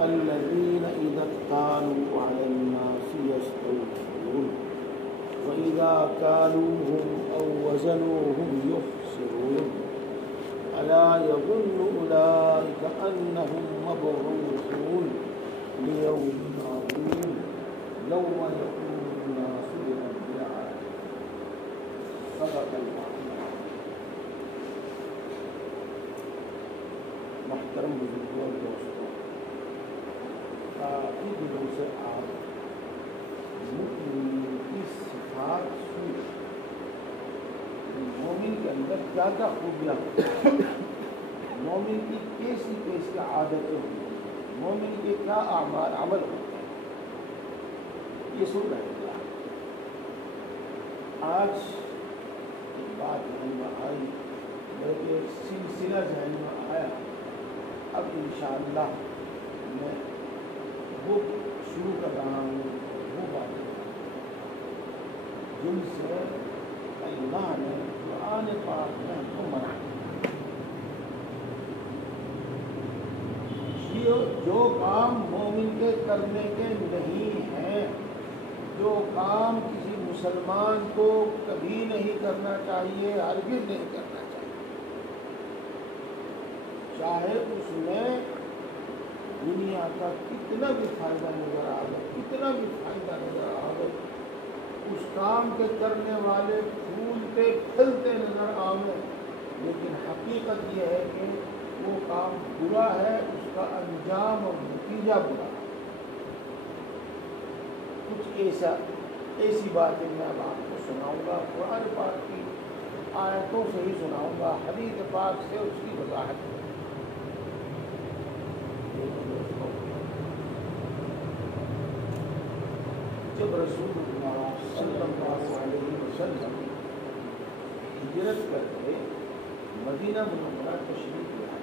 الذين إذا اكتالوا على الناس يستوفون وإذا كالوهم أو وزنوهم يخسرون ألا يظن أولئك أنهم مبعوثون ليوم عظيم يوم يقوم الناس لرب العالمين. صدق الله. محترم بزرگوں اور دوستوں، کافی دنوں سے آپ مومن کی صفات سنیں، مومن کے اندر کیا کیا خوبیاں ہوتی ہیں، مومن کی کیسی کیسی عادتیں ہوتی ہیں، مومن کے کیا اعمال عمل ہوتے ہیں، یہ سن رہے ہیں۔ آج ایک بات ذہن میں آئی، بلکہ ایک سلسلہ ذہن میں آیا، اب انشاءاللہ میں وہ شروع کر رہا ہوں، وہ باتیں جن سے اللہ نے قرآن پاک میں ہم کو منع کیا۔ جو کام مومن کے کرنے کے نہیں ہیں، جو کام کسی مسلمان کو کبھی نہیں کرنا چاہیے، ہرگز نہیں کرنا چاہیے، چاہے اس میں دنیا کا کتنا بھی فائدہ نظر آئے، کتنا بھی فائدہ نظر آئے، اس کام کے کرنے والے پھولتے پھلتے نظر آئے، لیکن حقیقت یہ ہے کہ وہ کام برا ہے، اس کا انجام اور نتیجہ برا ہے۔ کچھ ایسی باتیں میں اب آپ کو سناؤں گا، قرآن پاک کی آیتوں سے ہی سناؤں گا، حدیث پاک سے اس کی وضاحت ہے۔ جب رسول اللہ صلی اللہ علیہ وسلم ہجرت کر کے مدینہ منورہ تشریف لائے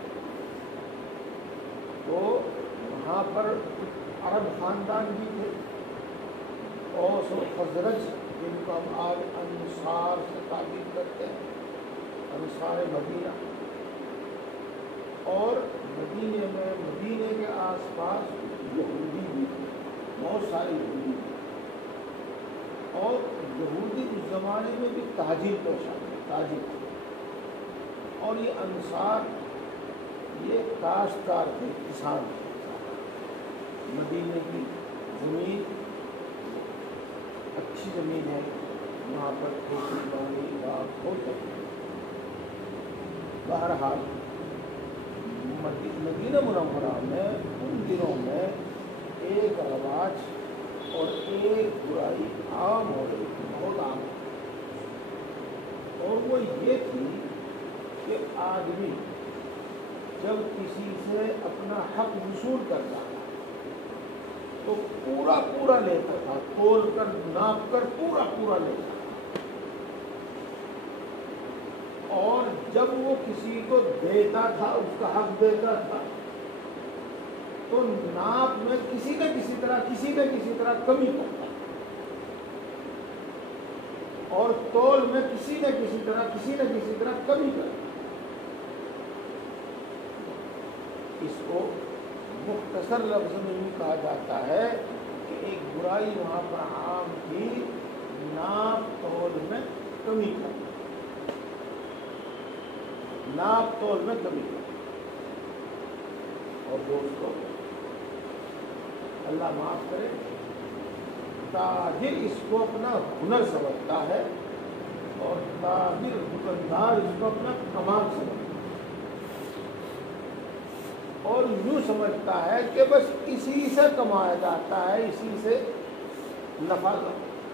تو وہاں پر عرب خاندان بھی تھے، اوس و خزرج جن کو ہم آج انصار سے تعبیر کرتے ہیں، انصار مدینہ، اور مدینے کے آس پاس یہودی بھی تھے، بہت سارے یہودی تھے، اور یہودی اس زمانے میں بھی تاجر پیشہ تھے، تاجر تھے، اور یہ انصار یہ کاشتکار تھے، کسان تھے۔ مدینے کی زمین اچھی زمین ہے، وہاں پر کھیتی باڑی باغ ہوتے ہیں۔ بہرحال مدینہ منورہ میں ان دنوں میں ایک رواج اور ایک برائی عام ہو رہی تھی، بہت عام، اور وہ یہ تھی کہ آدمی جب کسی سے اپنا حق وصول کرتا تھا تو پورا لیتا تھا، تول کر ناپ کر پورا لیتا تھا، اور جب وہ کسی کو دیتا تھا، اس کا حق دیتا تھا، تو ناپ میں کسی نہ کسی طرح کمی کرتا، اور تول میں کسی نہ کسی طرح کمی کرتا۔ اس کو مختصر لفظ میں بھی کہا جاتا ہے کہ ایک برائی وہاں پر عام تھی، ناپ تول میں کمی کرنا، ناپ تول میں کمی کرنا۔ اور دوستوں، اللہ معاف کرے، تاجر اس کو اپنا ہنر سمجھتا ہے، اور تاجر دکاندار اس کو اپنا کمال سمجھتا ہے، اور یوں سمجھتا ہے کہ بس اسی سے کمایا جاتا ہے، اسی سے نفع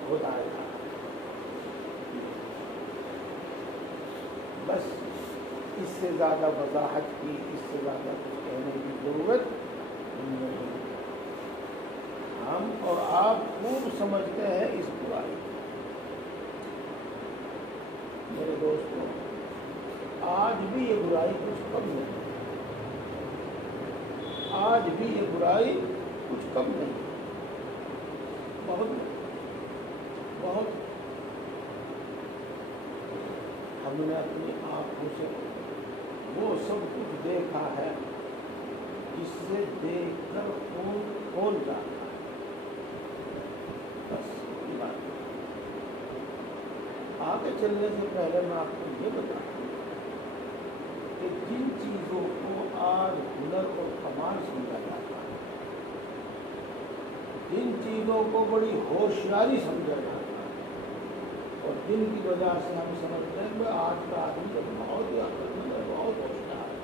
ہوتا ہے، بس اس سے زیادہ وضاحت کی، اس سے زیادہ کچھ کہنے کی ضرورت نہیں۔ ہم اور آپ خوب سمجھتے ہیں اس برائی۔ میرے دوستوں، آج بھی یہ برائی کچھ کم نہیں، آج بھی یہ برائی کچھ کم نہیں، بہت ہم نے اپنی آنکھوں سے وہ سب کچھ دیکھا ہے جس سے دیکھ کر خون کھول جاتا ہے، بس یہ بات ہے۔ آگے چلنے سے پہلے میں آپ کو یہ بتا دوں کہ جن چیزوں کو آج ہنر اور کمال سمجھا جاتا ہے، جن چیزوں کو بڑی ہوشیاری سمجھا جاتا ہے، اور جن کی وجہ سے ہم سمجھتے ہیں کہ آج کا آدمی بہت ہی عقلمند ہے، بہت ہوشیار ہے،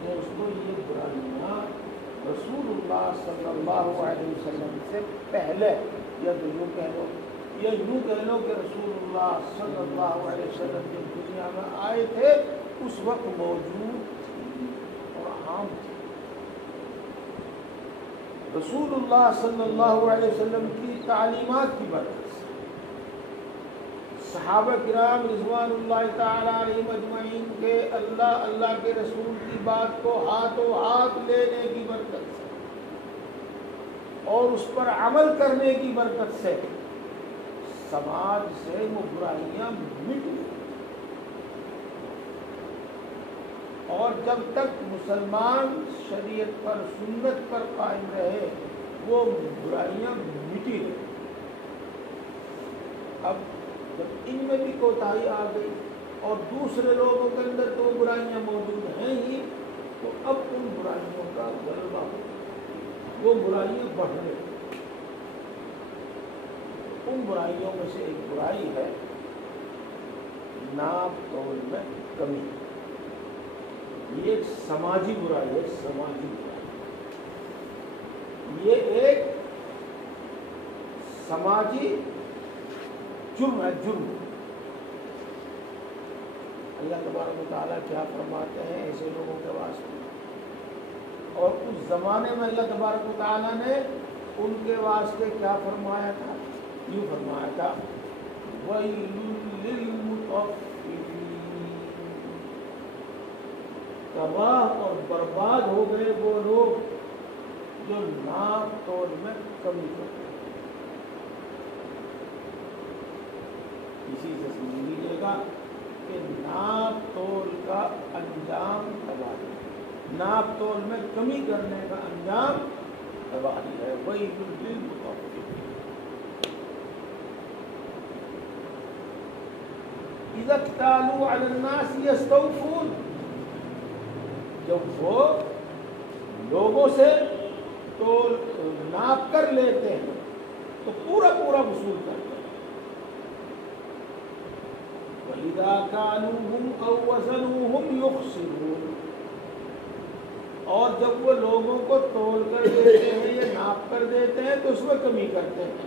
دوستوں یہ برائیاں رسول اللہ صلی اللہ علیہ وسلم سے پہلے، یا تو یوں کہہ لو کہ رسول اللہ صلی اللہ علیہ وسلم جب دنیا میں آئے تھے اس وقت موجود تھی اور عام تھی۔ رسول اللہ صلی اللہ علیہ وسلم کی تعلیمات کی برکت سے صحابہ کرام رضوان اللہ تعالی علیہم اجمعین کے اللہ کے رسول کی بات کو ہاتھوں ہاتھ لینے کی برکت سے اور اس پر عمل کرنے کی برکت سے سماج سے وہ برائیاں مٹ گئی، اور جب تک مسلمان شریعت پر سنت پر قائم رہے وہ برائیاں مٹی رہی۔ اب جب ان میں بھی کوتاہی آ گئی اور دوسرے لوگوں کے اندر تو برائیاں موجود ہیں ہی، تو اب ان برائیوں کا غلبہ ہو، وہ برائیاں بڑھ رہی۔ ان برائیوں میں سے ایک برائی ہے ناپ تول میں کمی۔ یہ ایک سماجی برائی ہے، سماجی برائی، یہ ایک سماجی جرم ہے، جرم۔ اللہ تبارک و تعالیٰ کیا فرماتے ہیں ایسے لوگوں کے واسطے، اور اس زمانے میں اللہ تبارک و تعالیٰ نے ان کے واسطے کیا فرمایا تھا؟ یوں فرمایا تھا وَيْلٌ لِّلْمُطَفِّفِينَ، تباہ اور برباد ہو گئے وہ لوگ جو ناپ تول میں کمی کرتے ہیں۔ اسی سے سمجھ لیجیے گا کہ ناپ تول کا انجام تباہی ہے، ناپ تول میں کمی کرنے کا انجام تباہی ہے۔ وَيْلٌ لِّلْمُطَفِّفِينَ اِذَا اكْتَالُوا عَلَى النَّاسِ يَسْتَوْفُونَ، جب وہ لوگوں سے تو ناپ کر لیتے ہیں تو پورا وصول کرتے ہیں۔ وَإِذَا كَالُوهُمْ أَوْ وَزَنُوهُمْ يُخْسِرُونَ، اور جب وہ لوگوں کو تول کر دیتے ہیں یا ناپ کر دیتے ہیں تو اس میں کمی کرتے ہیں۔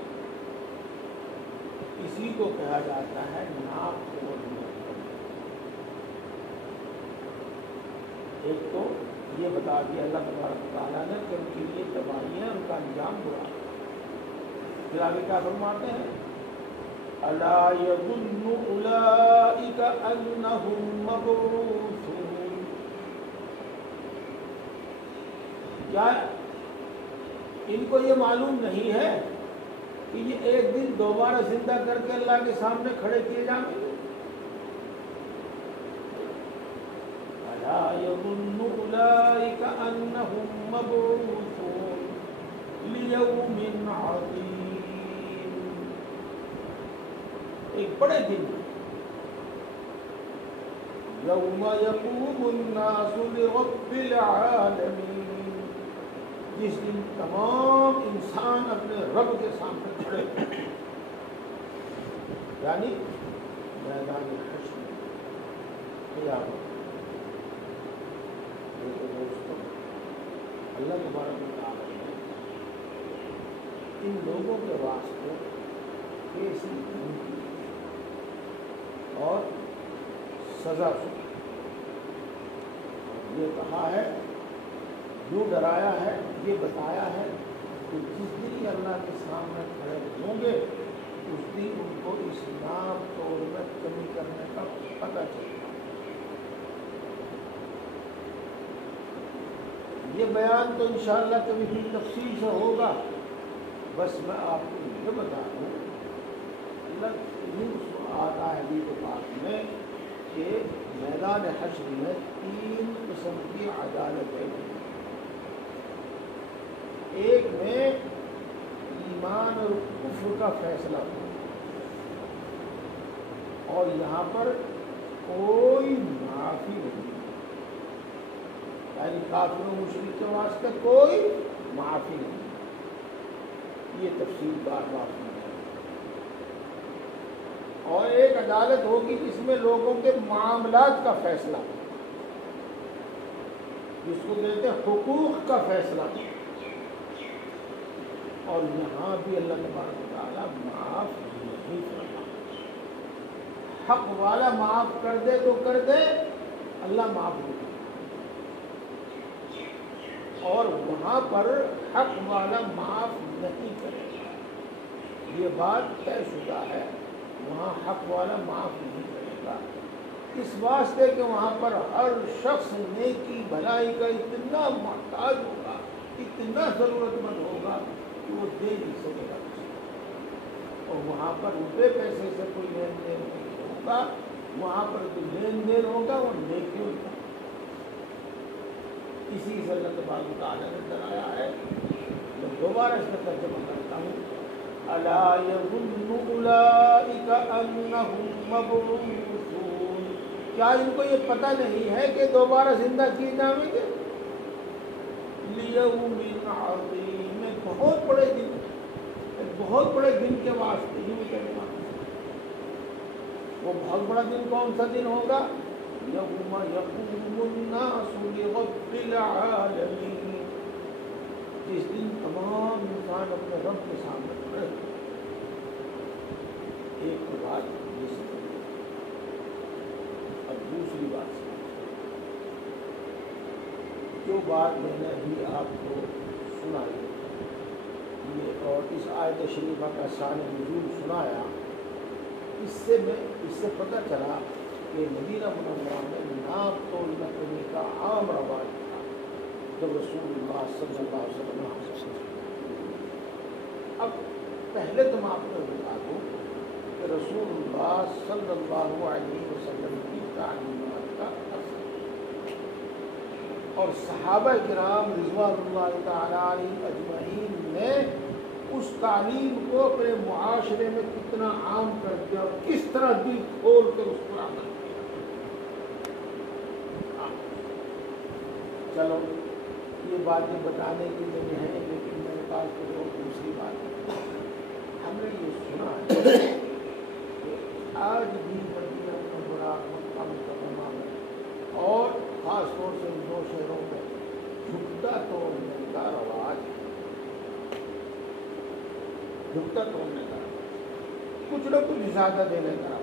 اسی کو کہا جاتا ہے ناپ تول میں کمی۔ ایک تو یہ بتا دیا اللہ تبارک و تعالیٰ نے کہ ان کے لیے تباہی ہے، ان کا انجام برا ہے۔ پھر آگے کیا فرماتے ہیں؟ أَلَا يَظُنُّ أُولَئِكَ أَنَّهُمْ مَبْعُوثُونَ، کیا ان کو یہ معلوم نہیں ہے کہ یہ ایک دن دوبارہ زندہ کر کے اللہ کے سامنے کھڑے کیے جائیں گے؟ أَلَا يَظُنُّ أُولَئِكَ أَنَّهُمْ مَبْعُوثُونَ لِيَوْمٍ عَظِيمٍ، ایک بڑے دن، یوم یقوم الناس لرب العالمین، جس دن تمام انسان اپنے رب کے سامنے کھڑے ہیں، یعنی میدان حشر، قیامت۔ دیکھو دوستو، اللہ تبارک و تعالیٰ نے ان لوگوں کے واسطے کیسی دھمکی اور سزا سنی، یہ کہا ہے، یوں ڈرایا ہے، یہ بتایا ہے کہ جس دن یہ اللہ کے سامنے کھڑے ہوں گے اس دن ان کو اس ناپ تول میں کمی کرنے کا پتہ چلے گا۔ یہ بیان تو انشاءاللہ کبھی بھی تفصیل سے ہوگا، بس میں آپ کو یہ بتا دوں، اللہ آتا ہے حدیث پاک میں کہ میدان حشر میں 3 قسم کی عدالتیں ہیں. ایک میں ایمان اور کفر کا فیصلہ ہو، اور یہاں پر کوئی معافی نہیں، یعنی کافر و مشرک کے واسطے کوئی معافی نہیں. یہ تفصیل بار بار سنیں. اور ایک عدالت ہوگی جس میں لوگوں کے معاملات کا فیصلہ، جس کو کہتے ہیں حقوق کا فیصلہ. اور یہاں بھی اللہ تبارک و تعالیٰ معاف نہیں کرتا. حق والا معاف کر دے تو کر دے، اللہ معاف نہیں کرتا. اور وہاں پر حق والا معاف نہیں کرے گا، یہ بات طے شدہ ہے. وہاں حق والا معاف نہیں کرے گا، اس واسطے کہ وہاں پر ہر شخص نیکی بھلائی کا اتنا محتاج ہوگا، اتنا ضرورت مند ہوگا کہ وہ دے نہیں سکے گا. اور وہاں پر روپے پیسے سے کوئی لین دین نہیں ہوگا، وہاں پر جو لین دین ہوگا وہ نیکیوں کا. اسی سے اللہ تبارک و تعالیٰ نے ڈرایا ہے. میں دوبارہ اس کا ترجمہ کرتا ہوں. الا یظن اولئک انہم مبعوثون، کیا ان کو یہ پتہ نہیں ہے کہ دوبارہ زندہ کیے جائیں گے؟ لیوم عظیم، ایک بہت بڑے دن، ایک بہت بڑے دن کے واسطے ہی نکلنا. وہ بہت بڑا دن کون سا دن ہوگا؟ یوم یقوم الناس لرب العالمین، جس دن تمام انسان اپنے رب کے سامنے کھڑے. ایک بات یہ سمجھ، اب دوسری بات سمجھ. جو بات میں نے ابھی آپ کو سنائی یہ اور اس آیت شریفہ کا شان نزول سنایا، اس سے پتہ چلا کہ مدینہ منورہ میں ناپ تولنا کرنے کا عام رواج تھا جب رسول اللہ صلی اللہ علیہ وسلم. اب پہلے تو میں آپ کو بتا دوں کہ رسول اللہ صلی اللہ علیہ وسلم کی تعلیمات کا اثر اور صحابہ کرام رضوان اللہ تعالیٰ علیہ اجمعین نے اس تعلیم کو اپنے معاشرے میں کتنا عام کر دیا اور کس طرح دل کھول کر اس پر عمل کیا. چلو یہ باتیں بتانے کے لیے ہیں، لیکن میرے پاس تو دوسری بات ہے. ہم نے یہ سنا ہے کہ آج بھی مدینہ منورہ مکہ مکرمہ میں اور خاص طور سے ان 2 شہروں میں جھکتا توڑنے کا رواج ہے. جھکتا توڑنے کا رواج، کچھ نہ کچھ زیادہ دینے کا رواج.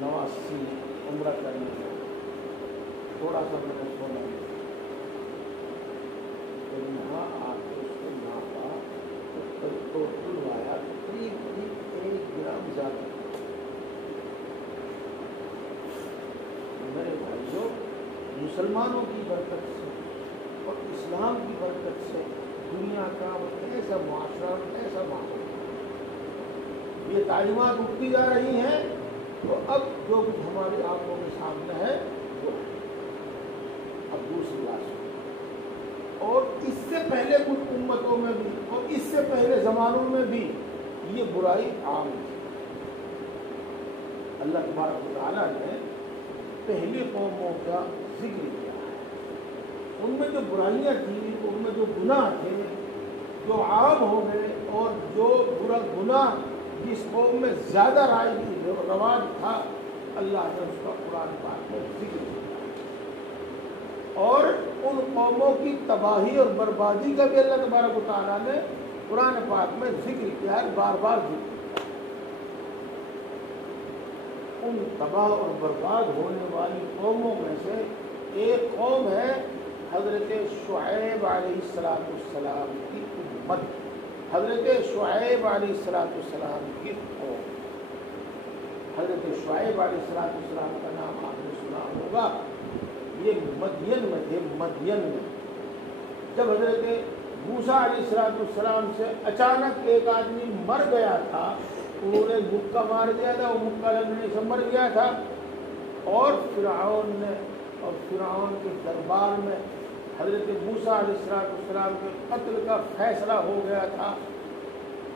نواسی عمرہ کرنے کا تھوڑا سا میں نے سونا تو یہاں آ کے اس کو ناپا تو تلوایا قریب 1 گرام زیادہ. میرے بھائیوں، مسلمانوں کی برکت سے اور اسلام کی برکت سے دنیا کا ایسا معاشرہ، ایسا ماحول، یہ تعلیمات اٹھتی جا رہی ہیں. تو اب جو کچھ ہماری آنکھوں کے سامنے ہے وہ اب دوسری بات سنو. اور اس سے پہلے کچھ امتوں میں بھی اور اس سے پہلے زمانوں میں بھی یہ برائی عام تھی. اللہ تبارک و تعالیٰ نے پہلی قوموں کا ذکر کیا ہے. ان میں جو برائیاں تھیں، ان میں جو گناہ تھے جو عام ہو گئے، اور جو برا گناہ جس قوم میں زیادہ رائج تھی، رواج تھا، اللہ نے اس کا قرآن پاک میں ذکر کیا. اور ان قوموں کی تباہی اور بربادی کا بھی اللہ تبارک و تعالیٰ نے قرآن پاک میں ذکر کیا ہے، بار بار ذکر کیا. ان تباہ اور برباد ہونے والی قوموں میں سے ایک قوم ہے حضرت شعیب علیہ السلام کی امت. حضرت شعیب علیہ السلام کی قوم. حضرت شعیب علیہ السلام کا نام آپ نے سنا ہوگا. یہ مدین میں تھے. مدین میں جب حضرت موسیٰ علیہ السلام سے اچانک ایک آدمی مر گیا تھا انہوں نے مکہ مار دیا تھا، وہ مکہ لگنے سے مر گیا تھا، اور فرعون کے دربار میں حضرت موسیٰ علیہ السلام کے قتل کا فیصلہ ہو گیا تھا۔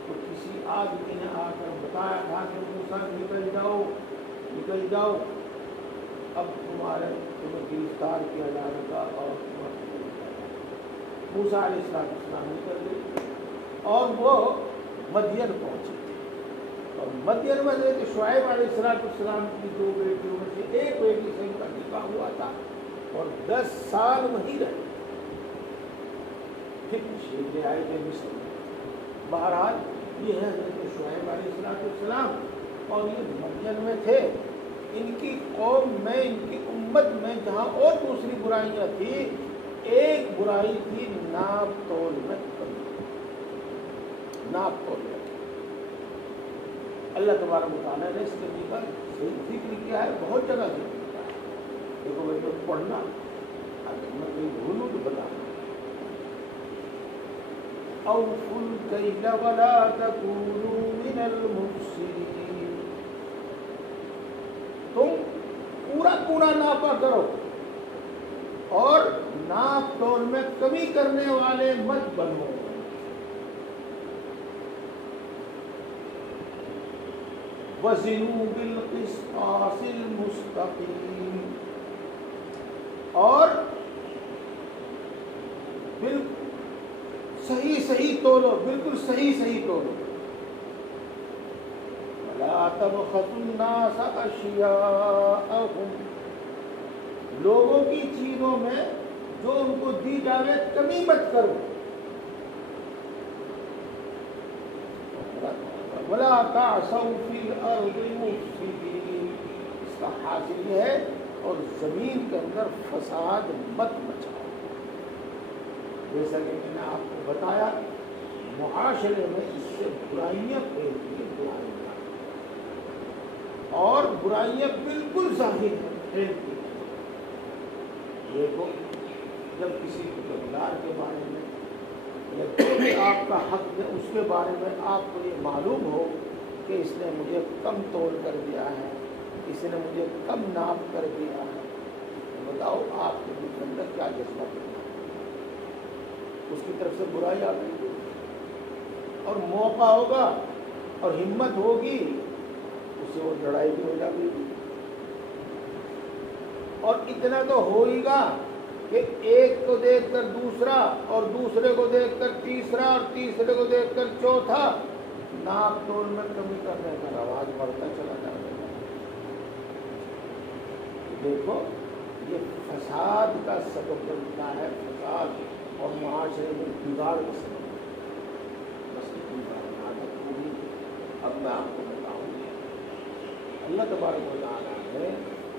تو کسی آدمی نے آ کر بتایا تھا کہ موسیٰ نکل جاؤ، اب تمہیں گرفتار کیا جائے گا، اور موسیٰ علیہ السلام نکل گئے اور وہ مدین پہنچے، اور مدین میں حضرت شعیب علیہ السلام کی 2 بیٹیوں میں سے ایک بیٹی سے ان کا نکاح ہوا تھا، اور 10 سال وہیں رہے، پھر تشریف لے آئے تھے مصر میں۔ بہرحال یہ ہے حضرت شعیب علیہ السلام، اور یہ مدین میں تھے۔ ان کی قوم میں، ان کی امت میں جہاں اور دوسری برائیاں تھیں، ایک برائی تھی ناپ تول میں کمی، ناپ تول میں۔ اللہ تبارک و تعالیٰ نے اس کمی کا ذکر کیا ہے، بہت جگہ ذکر کیا ہے۔ دیکھو بھائی تو پڑھنا، اگر میں کہیں بھولوں تو بتانا۔ اوفوا الکیل ولا تکونوا من المفسدین، تم پورا ناپا کرو اور ناپ تول میں کمی کرنے والے مت بنو۔ وزنوا بالقسطاس المستقیم، اور صحیح تولو، بالکل صحیح تولو۔ ولا تبخسوا الناس اشیاءهم، لوگوں کی چیزوں میں جو ان کو دی جائے کمی مت کرو۔ ولا تعثوا فی الارض مفسدین، اس کا حاصل یہ ہے، اور زمین کے اندر فساد مت مچاؤ۔ جیسا کہ میں نے آپ کو بتایا، معاشرے میں اس سے برائیاں پھیلتی ہیں، اور برائیاں بالکل ظاہر ہیں، پھیلتی ہیں۔ دیکھو، جب کسی کردار کے بارے میں یا جو بھی آپ کا حق ہے اس کے بارے میں آپ کو یہ معلوم ہو کہ اس نے مجھے کم تول کر دیا ہے، اس نے مجھے کم ناپ کر دیا ہے، تو بتاؤ آپ کے دل کے اندر کیا جذبہ کرنا ہے؟ اس کی طرف سے برائی آ گئی، اور موقع ہوگا اور ہمت ہوگی اس سے وہ لڑائی بھی ہو جائے گی۔ اور اتنا تو ہو ہی گا کہ ایک کو دیکھ کر دوسرا، اور دوسرے کو دیکھ کر تیسرا، اور تیسرے کو دیکھ کر چوتھا ناپ تول میں کمی کرنے کا رواج بڑھتا چلا جائے گا۔ دیکھو، یہ فساد کا سبب بنتا ہے، فساد اور معاشرے میں بگاڑ کا سبب بس اتنی عادت ہوگی۔ اب میں آپ کو بتاؤں گا اللہ تبارک و تعالیٰ نے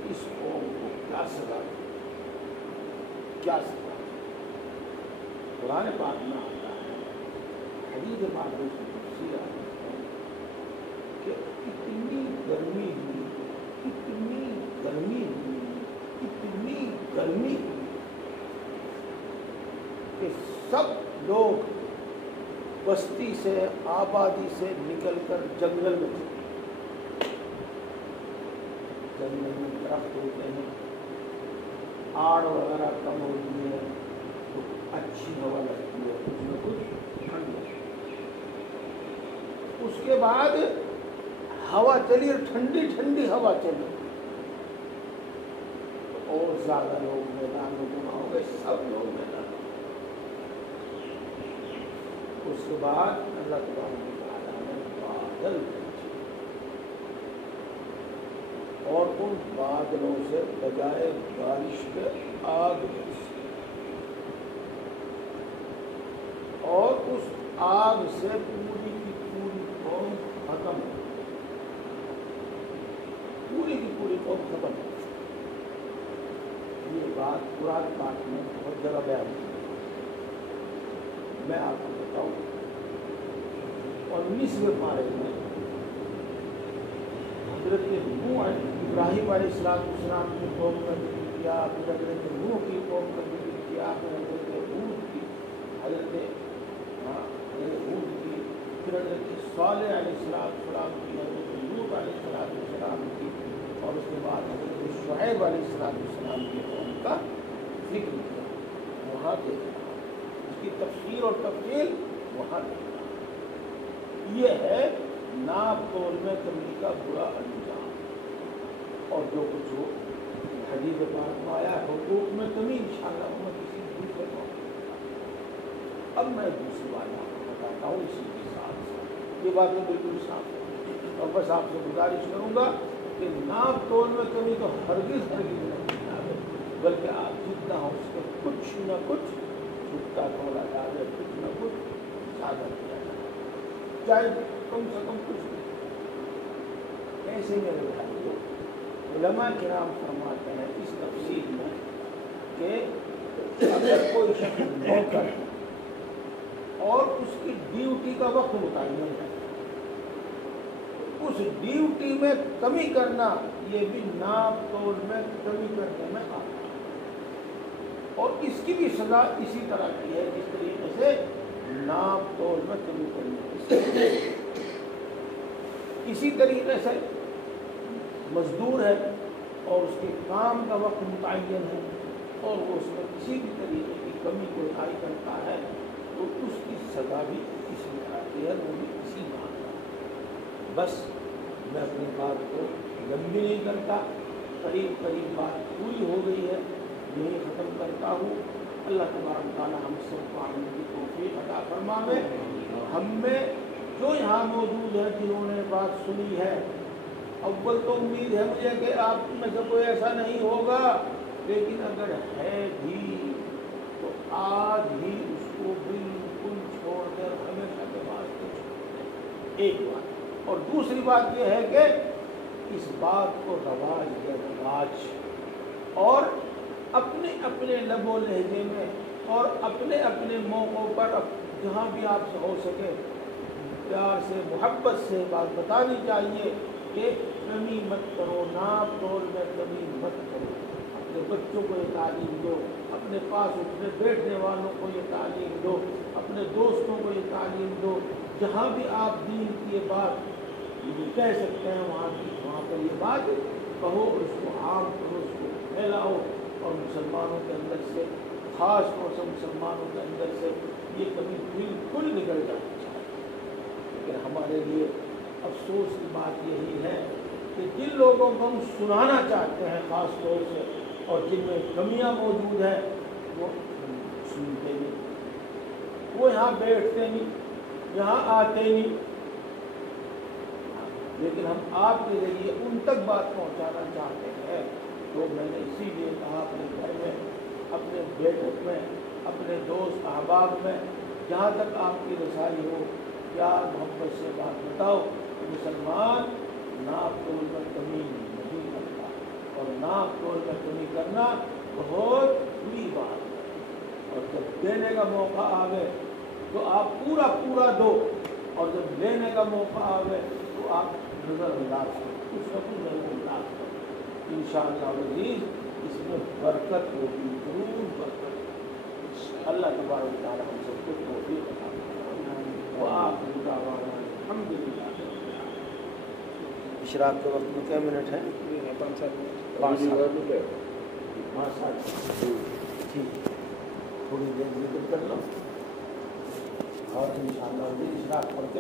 اس قوم کو کیا سزا دی، کیا سزا دی۔ قرآن پاک میں آتا ہے، حدیث پاک میں تفصیل آتی ہے کہ اتنی گرمی ہوئی کہ سب لوگ بستی سے، آبادی سے نکل کر جنگل میں چلے۔ جنگل میں درخت ہوتے ہیں، آڑ وغیرہ کم ہوتی ہے تو اچھی ہوا لگتی ہے، اس میں کچھ ٹھنڈ لگتی ہے۔ اس کے بعد ہوا چلی، ٹھنڈی ہوا چلی تو اور زیادہ لوگ میدان میں جمع ہو گئے، سب لوگ میدان میں۔ اس کے بعد اللہ تبارک و تعالیٰ نے بادل بھیجے، اور ان بادلوں سے بجائے بارش کے آگ برسی، اور اس آگ سے پوری کی پوری قوم ختم ہو، پوری کی پوری قوم ختم ہو۔ یہ بات قرآن پاک میں بہت جگہ بیان کی۔ میں آپ کو بتاؤں 19ویں پارے میں حضرت نوح ابراہیم علیہ السلام کی قوم کا ذکر کیا، پھر حضرت نوح کی قوم کا ذکر کیا، پھر حضرت ہود کی، حضرت ہود کی، پھر حضرت صالح علیہ السلام کی، حضرت لوط علیہ السلام کی، اور اس کے بعد حضرت شعیب علیہ السلام کی قوم کا ذکر کیا. وہاں دیکھنا اس کی تفسیر اور تفصیل وہاں دیکھنا. یہ ہے ناپ تول میں کمی کا برا انجام. اور جو کچھ ہو حدیث پاک میں آیا حقوق میں کمی انشاءاللہ میں کسی دوسرے کو. اب میں دوسری بات آپ کو بتاتا ہوں اسی کے ساتھ یہ باتیں بالکل صاف ہے. اور بس آپ سے گزارش کروں گا کہ ناپ تول میں کمی تو ہرگز نہیں آئے، بلکہ آپ جتنا ہو اس میں کچھ نہ کچھ چھٹا تولا ڈالے، کچھ نہ کچھ زیادہ کیا جائے، چاہے کم سے کم کچھ نہیں. ایسے میرے بھائیوں علماء کرام فرماتے ہیں اس تفصیل میں کہ اگر کوئی شخص نوکر ہے اور اس کی ڈیوٹی کا وقت متعین ہے، اس ڈیوٹی میں کمی کرنا یہ بھی ناپ تول میں کمی کرنے میں آتا ہے. اور اس کی بھی سزا اسی طرح کی ہے جس طریقے سے ناپ تول میں کمی کرنا. اسی طریقے سے مزدور ہے اور اس کے کام کا وقت متعین ہے اور وہ اس میں کسی بھی طریقے کی کمی کوتاہی کرتا ہے تو اس کی سزا بھی اسی طرح کی ہے، وہ بھی اسی بات کا. بس میں اپنی بات کو لمبی نہیں کرتا، قریب بات پوری ہو گئی ہے، یہی ختم کرتا ہوں. اللہ تبارک تعالیٰ ہم سب کو عمل کی توفیق عطا فرمائے. ہم میں جو یہاں موجود ہے جنہوں نے بات سنی ہے، اول تو امید ہے مجھے کہ آپ میں سے کوئی ایسا نہیں ہوگا، لیکن اگر ہے بھی تو آج ہی اس کو بالکل چھوڑ کر ہمیشہ کے واسطے چھوڑ دیں. ایک بات. اور دوسری بات یہ ہے کہ اس بات کو رواج اور اپنے اپنے لب و لہجے میں اور اپنے اپنے موقعوں پر جہاں بھی آپ سے ہو سکے پیار سے محبت سے بات بتانی چاہیے کہ کمی مت کرو، ناپ تول میں کمی مت کرو. اپنے بچوں کو یہ تعلیم دو، اپنے پاس اٹھنے بیٹھنے والوں کو یہ تعلیم دو، اپنے دوستوں کو یہ تعلیم دو. جہاں بھی آپ دین کی یہ بات کہہ سکتے ہیں وہاں پر یہ بات کہو اور اس کو عام کرو، اس کو پھیلاؤ. اور مسلمانوں کے اندر سے، خاص طور سے مسلمانوں کے اندر سے یہ کمی بالکل نکل جانی چاہیے. لیکن ہمارے لیے افسوس کی بات یہی ہے کہ جن لوگوں کو ہم سنانا چاہتے ہیں خاص طور سے اور جن میں کمیاں موجود ہیں وہ سنتے نہیں، وہ یہاں بیٹھتے نہیں، یہاں آتے نہیں. لیکن ہم آپ کے ذریعے ان تک بات پہنچانا چاہتے ہیں. تو میں نے اسی لیے کہا اپنے گھر میں، اپنے بیٹک میں، اپنے دوست احباب میں جہاں تک آپ کی رسائی ہو پیار محبت سے بات بتاؤ کہ مسلمان ناپ تول میں کمی نہیں کرتا، اور ناپ تول میں کمی کرنا بہت بری بات ہے. اور جب دینے کا موقع آوے تو آپ پورا دو، اور جب لینے کا موقع آوے تو آپ نظر انداز کرو، کچھ نہ کچھ نظر انداز کرو. انشاءاللہ عزیز اس میں برکت ہوگی، ضرور برکت. اللہ تبارک تعالیٰ ہم سب کو توفیق عطا فرمائے. وآخر دعوانا الحمدللہ. اشراق کے وقت میں کیا منٹ ہیں؟ 5 7. ٹھیک، تھوڑی دیر ذکر کر لو اور انشاءاللہ اشراق پڑھ کے